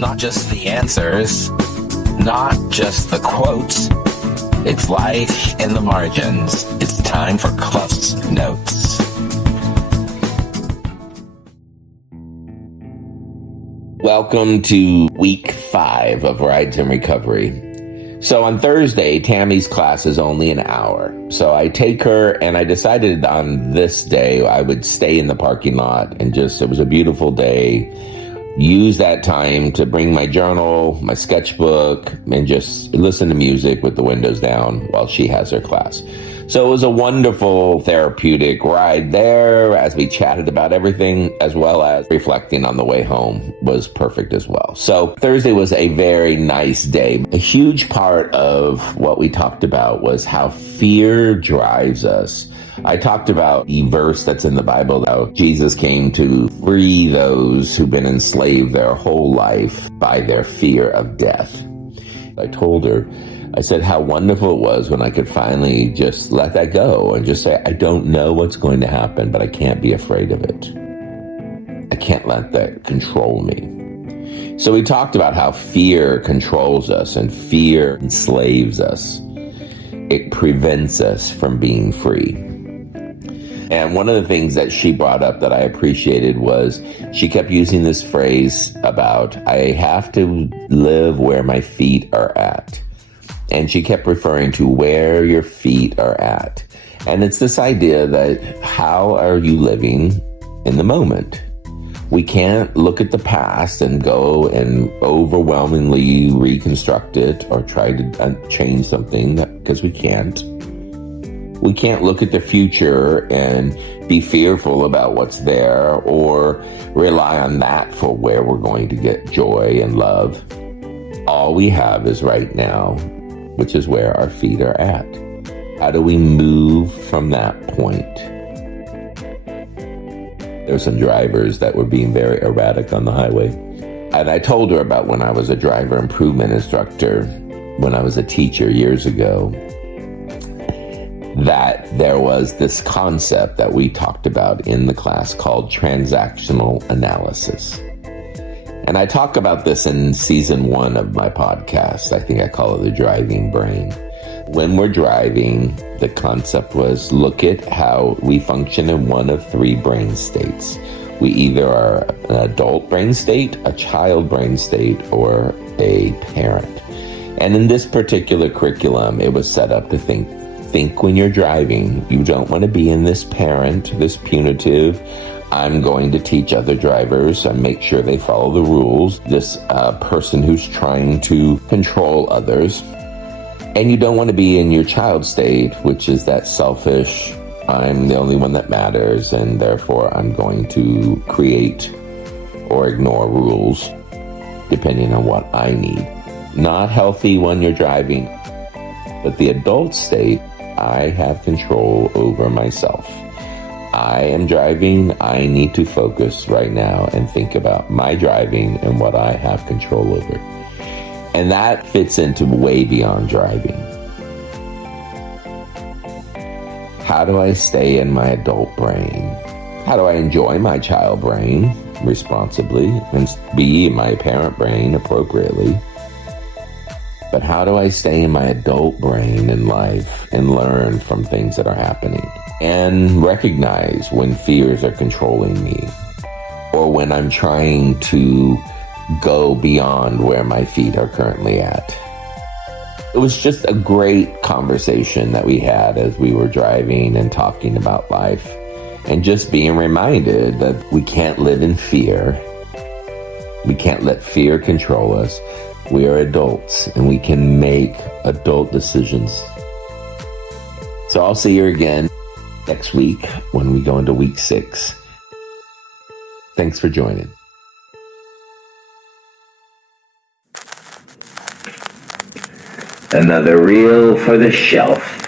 not just the answers, not just the quotes. It's life in the margins. It's time for CluffsNotes. Welcome to week 5 of Rides and Recovery. So on Thursday, Tammy's class is only an hour. So I take her, and I decided on this day I would stay in the parking lot and it was a beautiful day, use that time to bring my journal, my sketchbook, and just listen to music with the windows down while she has her class. So it was a wonderful therapeutic ride there as we chatted about everything, as well as reflecting on the way home was perfect as well. So Thursday was a very nice day. A huge part of what we talked about was how fear drives us. I talked about the verse that's in the Bible, how Jesus came to free those who've been enslaved their whole life by their fear of death. I told her, I said how wonderful it was when I could finally just let that go and just say, I don't know what's going to happen, but I can't be afraid of it. I can't let that control me. So we talked about how fear controls us and fear enslaves us. It prevents us from being free. And one of the things that she brought up that I appreciated was she kept using this phrase about, I have to live where my feet are at. And she kept referring to where your feet are at. And it's this idea that how are you living in the moment? We can't look at the past and go and overwhelmingly reconstruct it or try to change something because we can't. We can't look at the future and be fearful about what's there or rely on that for where we're going to get joy and love. All we have is right now, which is where our feet are at. How do we move from that point? There's some drivers that were being very erratic on the highway. And I told her about when I was a driver improvement instructor, when I was a teacher years ago, that there was this concept that we talked about in the class called Transactional Analysis. And I talk about this in season 1 of my podcast. I think I call it the driving brain. When we're driving, the concept was look at how we function in one of 3 brain states. We either are an adult brain state, a child brain state, or a parent. And in this particular curriculum, it was set up to think when you're driving. You don't want to be in this parent, this punitive, I'm going to teach other drivers and make sure they follow the rules, this person who's trying to control others. And you don't want to be in your child state, which is that selfish, I'm the only one that matters, and therefore I'm going to create or ignore rules depending on what I need. Not healthy when you're driving, but the adult state, I have control over myself. I am driving, I need to focus right now and think about my driving and what I have control over. And that fits into way beyond driving. How do I stay in my adult brain? How do I enjoy my child brain responsibly and be my parent brain appropriately? But how do I stay in my adult brain in life and learn from things that are happening and recognize when fears are controlling me or when I'm trying to go beyond where my feet are currently at? It was just a great conversation that we had as we were driving and talking about life and just being reminded that we can't live in fear. We can't let fear control us. We are adults and we can make adult decisions. So I'll see you again next week when we go into week 6. Thanks for joining. Another reel for the shelf.